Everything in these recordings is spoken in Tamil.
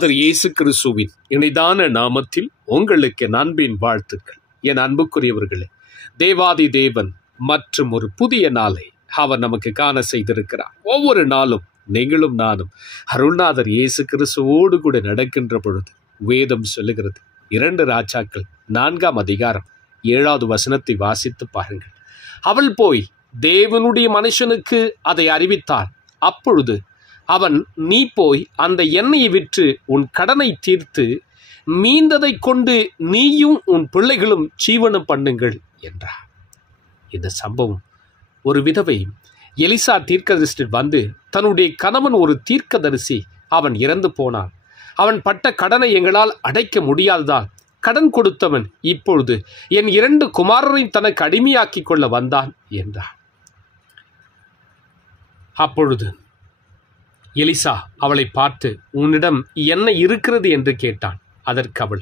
அருள்நாதர் இயேசு கிறிஸ்துவின் இணைதான நாமத்தில் உங்களுக்கு என் அன்பின் வாழ்த்துக்கள். என் அன்புக்குரியவர்களே, தேவாதி தேவன் மற்றும் ஒரு புதிய நாளை அவர் நமக்கு காண செய்திருக்கிறார். ஒவ்வொரு நாளும் நீங்களும் நானும் அருள்நாதர் இயேசு கிறிஸ்துவோடு கூட நடக்கின்ற பொழுது வேதம் சொல்லுகிறது, 2 ராஜாக்கள் 4ஆம் அதிகாரம் 7வது வசனத்தை வாசித்து பாருங்கள். அவள் போய் தேவனுடைய மனுஷனுக்கு அதை அறிவித்தாள். அப்பொழுது அவன், நீ போய் அந்த எண்ணெயை விற்று உன் கடனை தீர்த்து மீந்ததை கொண்டு நீயும் உன் பிள்ளைகளும் ஜீவனம் பண்ணுங்கள் என்றார். இந்த சம்பவம், ஒரு விதவை எலிசா தீர்க்கதரிசியில் வந்து, தன்னுடைய கணவன் ஒரு தீர்க்கதரிசி, அவன் இறந்து போனான், அவன் பட்ட கடனை எங்களால் அடைக்க முடியாததால் கடன் கொடுத்தவன் இப்பொழுது என் 2 குமாரரையும் தனக்கு அடிமையாக்கி கொள்ள வந்தான் என்றார். அப்பொழுது எலிசா அவளை பார்த்து, உன்னிடம் எண்ணெய் இருக்கிறது என்று கேட்டான். அதற்கு அவள்,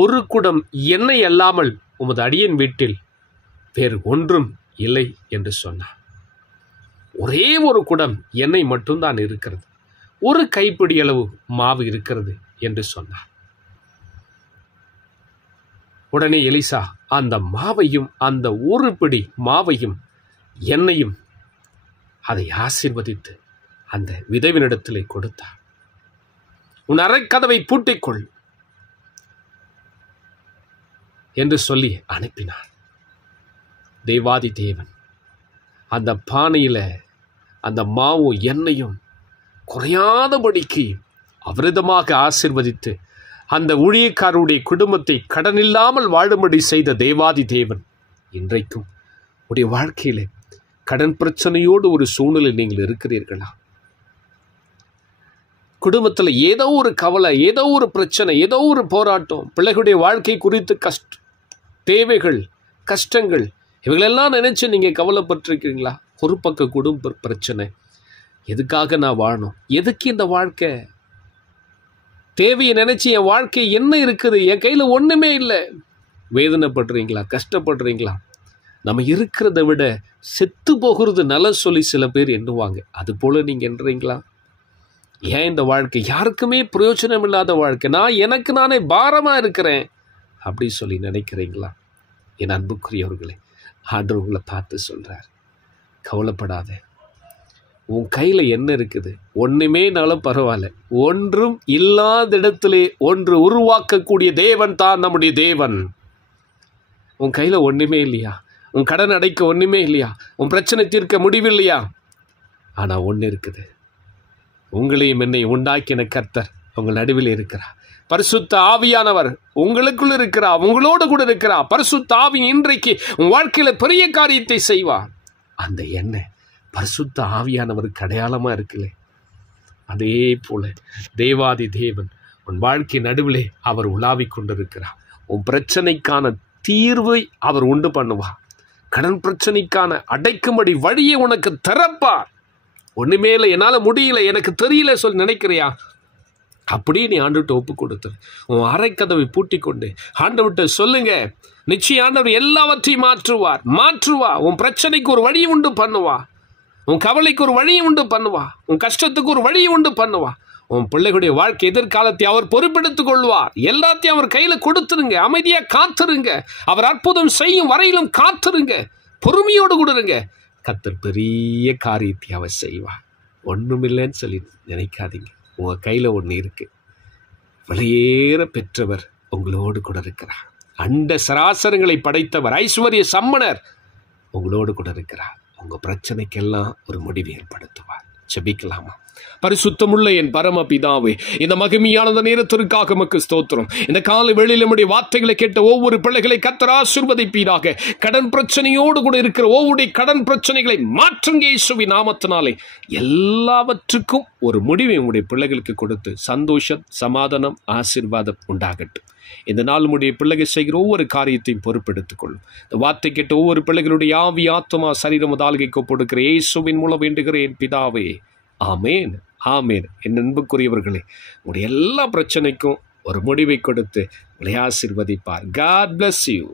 1 குடம் எண்ணெய் அல்லாமல் உமது அடியேன் வீட்டில் வேறு ஒன்றும் இல்லை என்று சொன்னான். ஒரே 1 குடம் எண்ணெய் மட்டும்தான் இருக்கிறது, 1 கைப்பிடி அளவு மாவு இருக்கிறது என்று சொன்னார். உடனே எலிசா அந்த மாவையும் அந்த 1 பிடி மாவையும் எண்ணெயும் அதை ஆசீர்வதித்து அந்த விதவினிடத்திலே கொடுத்தார். உன் அறைக்கதவை பூட்டிக்கொள் என்று சொல்லி அனுப்பினார். தேவாதி தேவன் அந்த பானையில அந்த மாவும் எண்ணெயும் குறையாதபடிக்கு அவிரதமாக ஆசீர்வதித்து அந்த ஊழியக்காரருடைய குடும்பத்தை கடனில்லாமல் வாழும்படி செய்த தேவாதி தேவன் இன்றைக்கும் உடைய வாழ்க்கையிலே கடன் பிரச்சனையோடு ஒரு சூழ்நிலை நீங்கள் இருக்கிறீர்களா? குடும்பத்தில் ஏதோ ஒரு கவலை, ஏதோ ஒரு பிரச்சனை, ஏதோ ஒரு போராட்டம், பிள்ளைகளுடைய வாழ்க்கை குறித்து தேவைகள், கஷ்டங்கள், இவைகளெல்லாம் நினைச்சு நீங்க கவலைப்பட்டிருக்கீங்களா? ஒரு பக்க குடும்ப பிரச்சனை, எதுக்காக நான் வாழணும், எதுக்கு இந்த வாழ்க்கை, தேவையை நினைச்சு என் வாழ்க்கை என்ன இருக்குது, என் கையில் ஒன்றுமே இல்லை, வேதனைப்படுறீங்களா? கஷ்டப்படுறீங்களா? நம்ம இருக்கிறத விட செத்து போகிறது நல்ல சொல்லி சில பேர் எண்ணுவாங்க. அது போல நீங்கள் எண்ணுறீங்களா? ஏன் இந்த வாழ்க்கை யாருக்குமே பிரயோஜனம் இல்லாத வாழ்க்கை, நான் எனக்கு நானே பாரமாக இருக்கிறேன் அப்படி சொல்லி நினைக்கிறீங்களா? என் அன்புக்குரியவர்களே, ஆண்டவர் உங்களை பார்த்து சொல்கிறார், கவலைப்படாத, உன் கையில் என்ன இருக்குது? ஒன்றுமேனாலும் பரவாயில்ல, ஒன்றும் இல்லாத இடத்திலே ஒன்று உருவாக்கக்கூடிய தேவன் தான் நம்முடைய தேவன். உன் கையில் ஒன்றுமே இல்லையா? உன் கடன் அடைக்க ஒன்றுமே இல்லையா? உன் பிரச்சனை தீர்க்க முடிவில்லையா? ஆனால் ஒன்று இருக்குது, உங்களையும் என்னை உண்டாக்கின கர்த்தர் உங்கள் நடுவில் இருக்கிறார். பரிசுத்த ஆவியானவர் உங்களுக்குள் இருக்கிறார், உங்களோடு கூட இருக்கிறார். பரிசுத்த ஆவி இன்றைக்கு உன் வாழ்க்கையில் பெரிய காரியத்தை செய்வார். அந்த எண்ணெய் பரிசுத்த ஆவியானவருக்கு அடையாளமாக இருக்குல்ல, அதே போல தேவாதி தேவன் உன் வாழ்க்கை நடுவிலே அவர் உலாவிக் கொண்டிருக்கிறார். உன் பிரச்சனைக்கான தீர்வை அவர் உண்டு பண்ணுவார். கடன் பிரச்சனைக்கான அடைக்கும்படி வழியை உனக்கு திறப்பார். ஒண்ணுமே இல்லை, என்னால் முடியல, எனக்கு தெரியல சொல்லி நினைக்கிறியா? அப்படியே நீ ஆண்டவர்கிட்ட ஒப்பு கொடுத்துரு. உன் அறைக்கதவை பூட்டி கொண்டு ஆண்டவர்கிட்ட சொல்லுங்க, நிச்சயம் ஆண்டவர் எல்லாவற்றையும் மாற்றுவா. உன் பிரச்சனைக்கு ஒரு வழியை உண்டு பண்ணுவா, உன் கவலைக்கு ஒரு வழியை உண்டு பண்ணுவா, உன் கஷ்டத்துக்கு ஒரு வழியை உண்டு பண்ணுவா. உன் பிள்ளைகளுடைய வாழ்க்கை எதிர்காலத்தை அவர் பொறுப்பெடுத்துக் கொள்வார். எல்லாத்தையும் அவர் கையில கொடுத்துருங்க. அமைதியா காத்துருங்க. அவர் அற்புதம் செய்யும் வரையிலும் காத்துருங்க. பொறுமையோடு கொடுங்க. கர்த்தர் பெரிய காரியத்தை அவர் செய்வார். ஒண்ணுமில்லைன்னு சொல்லி நினைக்காதீங்க. உங்க கையில ஒண்ணு இருக்கு. விலையேற பெற்றவர் உங்களோடு கூட இருக்கிறார். அண்ட சராசரங்களை படைத்தவர், ஐஸ்வர்ய சம்மனர் உங்களோடு கூட இருக்கிறார். உங்க பிரச்சனைக்கெல்லாம் ஒரு முடிவு ஏற்படுத்துவார். ஜெபிக்கலாமா? பரிசுத்தமுள்ள என் பரம பிதாவே, இந்த மகிமையான நேரத்திற்காக உமக்கு ஸ்தோத்திரம். இந்த காலை வேளையில் நம்முடைய வார்த்தைகளை கேட்ட ஒவ்வொரு பிள்ளைகளை கர்த்தர் ஆசீர்வதிப்பீராக. கடன் பிரச்சனையோடு கூட இருக்கிற ஒவ்வொரு கடன் பிரச்சனைகளை மாற்றுங்க இயேசுவின் நாமத்தினாலே. எல்லாவற்றுக்கும் ஒரு முடிவை உங்களுடைய பிள்ளைகளுக்கு கொடுத்து சந்தோஷம், சமாதானம், ஆசீர்வாதம் உண்டாகட்டும். இந்த நாள் உடைய பிள்ளைகள் செய்கிற ஒவ்வொரு காரியத்தையும் பொறுப்பெடுத்துக் கொள்ளும். இந்த வார்த்தை கேட்ட ஒவ்வொரு பிள்ளைகளுடைய ஆவி, ஆத்மா, சரீரம் தாழ்கைக்கு ஒப்படுகிற இயேசுவின் மூலம் வேண்டுகிறேன் பிதாவே. ஆமேன், ஆமேன். என் அன்புக்குரியவர்களே, உங்களுடைய எல்லா பிரச்சனைக்கும் ஒரு முடிவை கொடுத்து உங்களை ஆசீர்வதிப்பார். God bless you.